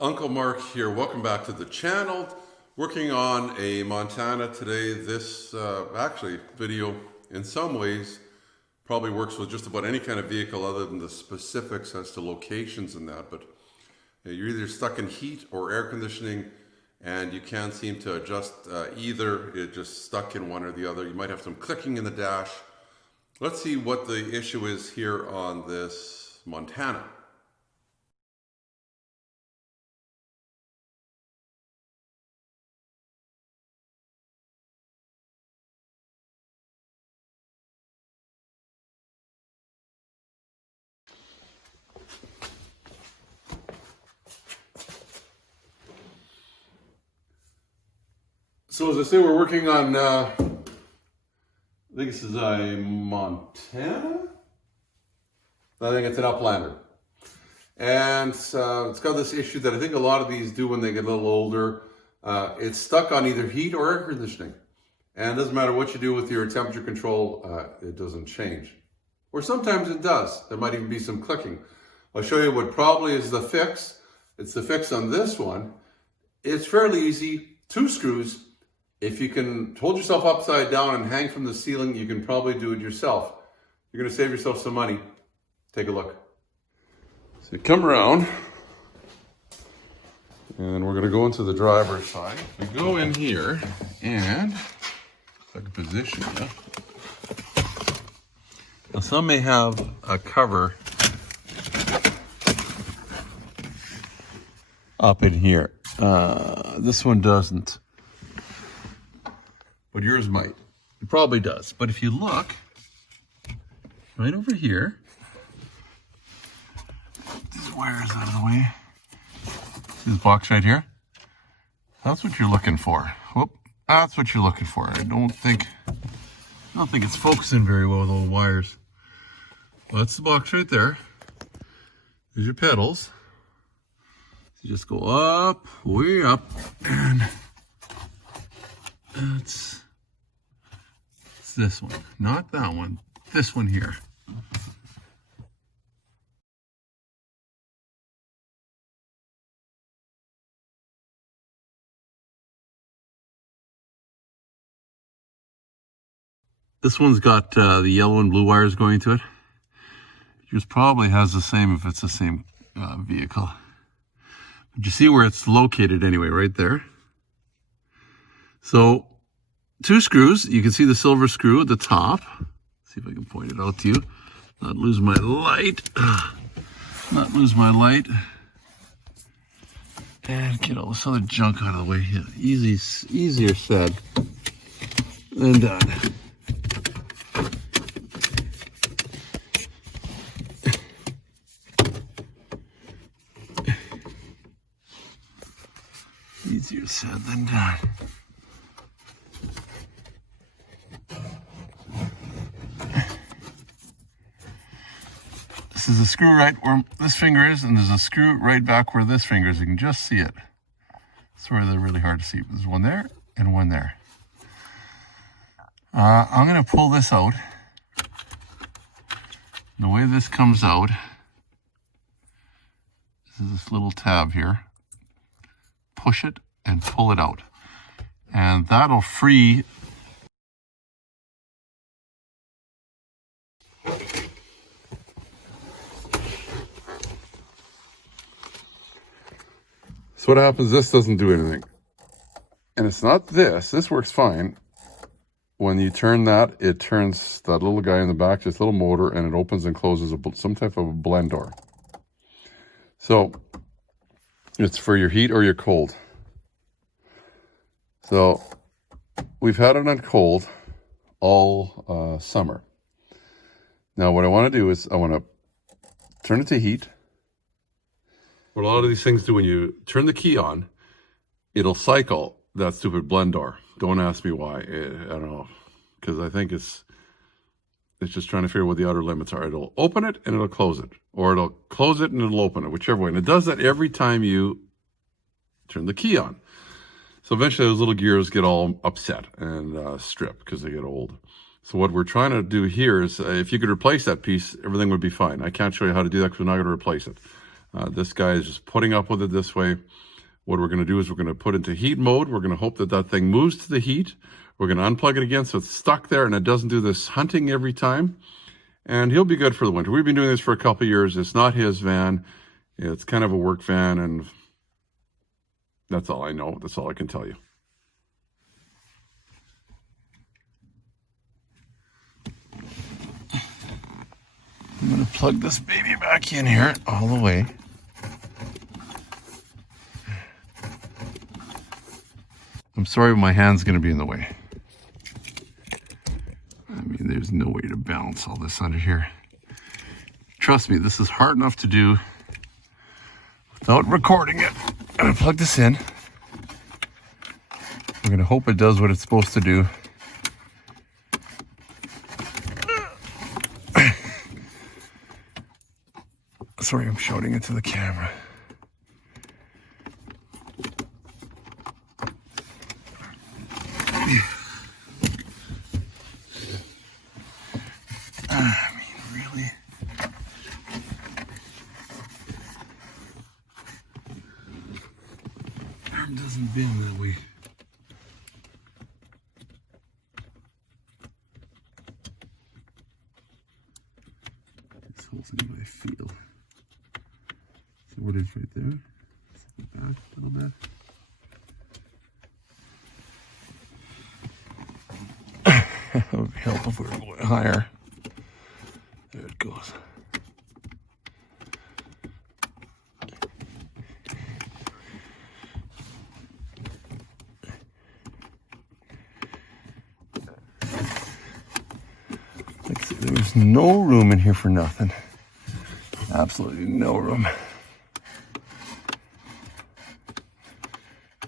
Uncle Mark here. Welcome back to the channel. Working on a Montana today. This actually video in some ways probably works with just about any kind of vehicle other than the specifics as to locations and that, but you're either stuck in heat or air conditioning and you can't seem to adjust either. It's just stuck in one or the other. You might have some clicking in the dash. Let's see what the issue is here on this Montana. So as I say, we're working on, I think this is a Montana? I think it's an Uplander. And it's got this issue that I think a lot of these do when they get a little older. It's stuck on either heat or air conditioning. And it doesn't matter what you do with your temperature control, it doesn't change. Or sometimes it does. There might even be some clicking. I'll show you what probably is the fix. It's the fix on this one. It's fairly easy, 2 screws. If you can hold yourself upside down and hang from the ceiling, you can probably do it yourself. You're going to save yourself some money. Take a look. So you come around, and we're going to go into the driver's side. We go in here, and if I can position you. Now some may have a cover up in here. This one doesn't. But yours might. It probably does. But if you look right over here, these wires out of the way. See this box right here? That's what you're looking for. Whoop, that's what you're looking for. I don't think it's focusing very well with all the wires. Well, that's the box right there. There's your pedals. You just go up, way up, and it's this one, not that one, this one here. This one's got the yellow and blue wires going to it. Yours probably has the same if it's the same vehicle. But you see where it's located anyway, right there. So 2 screws. You can see the silver screw at the top. Let's see if I can point it out to you. Not lose my light. Not lose my light. And get all this other junk out of the way. Yeah, easier said than done. Easier said than done. This is a screw right where this finger is, and there's a screw right back where this finger is. You can just see it. It's where they're really hard to see. There's one there and one there. I'm going to pull this out. The way this comes out is this little tab here. Push it and pull it out. And that'll free So what happens, this doesn't do anything. And it's not this. This works fine. When you turn that, it turns that little guy in the back, this little motor, and it opens and closes some type of a blend door. So it's for your heat or your cold. So we've had it on cold all summer. Now what I want to do is I want to turn it to heat. What a lot of these things do, when you turn the key on, it'll cycle that stupid blend door. Don't ask me why. I don't know, because I think it's just trying to figure out what the outer limits are. It'll open it and it'll close it, or it'll close it and it'll open it, whichever way. And it does that every time you turn the key on. So eventually those little gears get all upset and strip because they get old. So what we're trying to do here is, if you could replace that piece, everything would be fine. I can't show you how to do that because we're not going to replace it. This guy is just putting up with it this way. What we're going to do is we're going to put it into heat mode. We're going to hope that that thing moves to the heat. We're going to unplug it again so it's stuck there and it doesn't do this hunting every time. And he'll be good for the winter. We've been doing this for a couple of years. It's not his van. It's kind of a work van, and that's all I know. That's all I can tell you. I'm going to plug this baby back in here all the way. I'm sorry my hand's going to be in the way. I mean, there's no way to balance all this under here. Trust me, this is hard enough to do without recording it. I'm going to plug this in. We're going to hope it does what it's supposed to do. Sorry, I'm shouting into the camera. I mean, really? Arm doesn't bend that way. This holds me by feel. So what is right there? Step back a little bit. That would help if we were going higher. There it goes. Like I said, there's no room in here for nothing. Absolutely no room.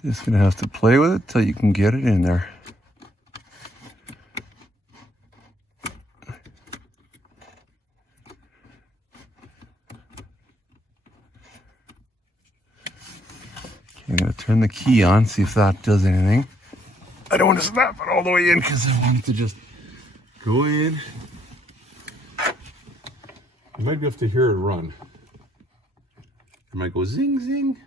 Just gonna have to play with it till you can get it in there. I'm going to turn the key on, see if that does anything. I don't want to snap it all the way in because I want it to just go in. You might be able to hear it run. It might go zing, zing.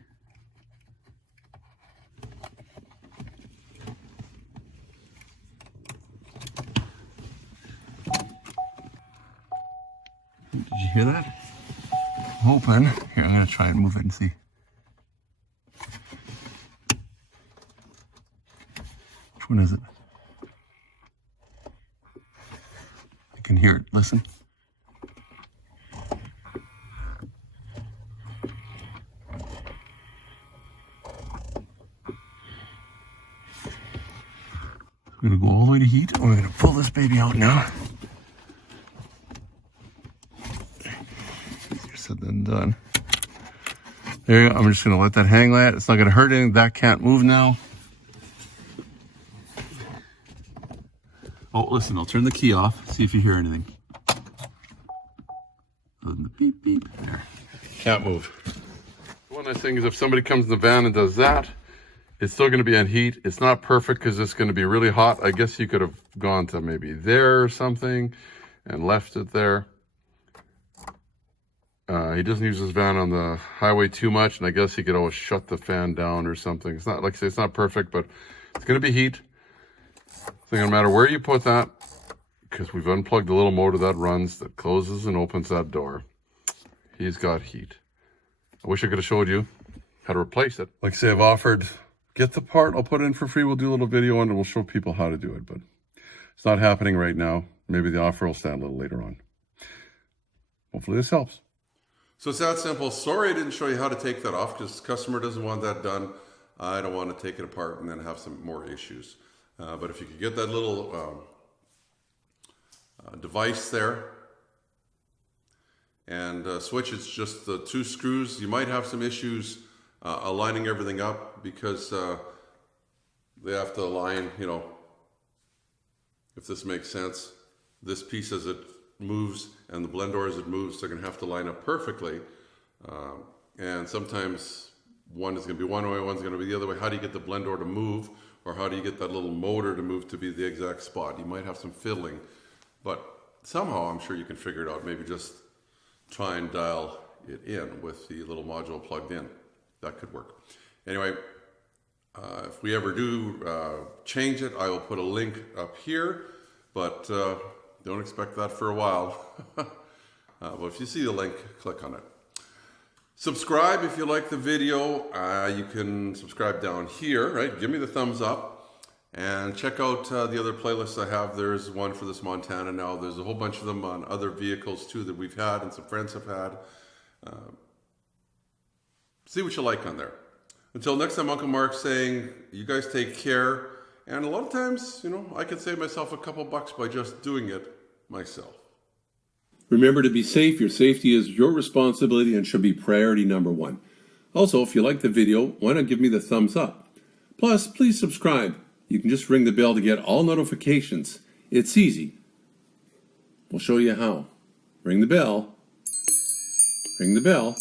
Did you hear that? I'm hoping. Here, I'm going to try and move it and see. Which one is it? I can hear it. Listen. We're going to go all the way to heat, and we're going to pull this baby out now. Easier said than done. There you go. I'm just going to let that hang like that. It's not going to hurt anything. That can't move now. Oh, listen, I'll turn the key off, see if you hear anything. Other than the beep, beep. There. Can't move. One nice thing is if somebody comes in the van and does that, it's still going to be on heat. It's not perfect because it's going to be really hot. I guess you could have gone to maybe there or something and left it there. He doesn't use his van on the highway too much, and I guess he could always shut the fan down or something. It's not, like I say, it's not perfect, but it's going to be heat. So no matter where you put that, because we've unplugged the little motor that runs, that closes and opens that door, he's got heat. I wish I could have showed you how to replace it. Like I say, I've offered, get the part, I'll put it in for free. We'll do a little video on it. We'll show people how to do it, but it's not happening right now. Maybe the offer will stand a little later on. Hopefully this helps. So it's that simple. Sorry I didn't show you how to take that off because the customer doesn't want that done. I don't want to take it apart and then have some more issues. But if you could get that little device there and switch, it's just the 2 screws. You might have some issues aligning everything up because they have to align, you know, if this makes sense. This piece as it moves and the blend door as it moves, they're going to have to line up perfectly. And sometimes one is going to be one way, one's going to be the other way. How do you get the blend door to move? Or how do you get that little motor to move to be the exact spot? You might have some fiddling, but somehow I'm sure you can figure it out. Maybe just try and dial it in with the little module plugged in. That could work. Anyway, if we ever do change it, I will put a link up here, but don't expect that for a while. But if you see the link, click on it. Subscribe if you like the video. You can subscribe down here, right? Give me the thumbs up. And check out the other playlists I have. There's one for this Montana now. There's a whole bunch of them on other vehicles too that we've had and some friends have had. See what you like on there. Until next time, Uncle Mark saying, you guys take care. And a lot of times, you know, I could save myself a couple bucks by just doing it myself. Remember to be safe. Your safety is your responsibility and should be priority number one. Also, if you like the video, why not give me the thumbs up? Plus, please subscribe. You can just ring the bell to get all notifications. It's easy. We'll show you how. Ring the bell. Ring the bell.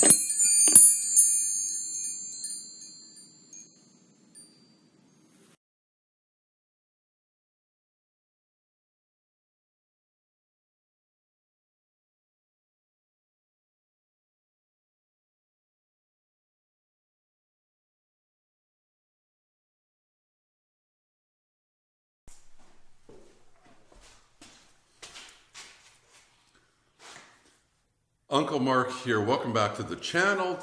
Uncle Mark here. Welcome back to the channel.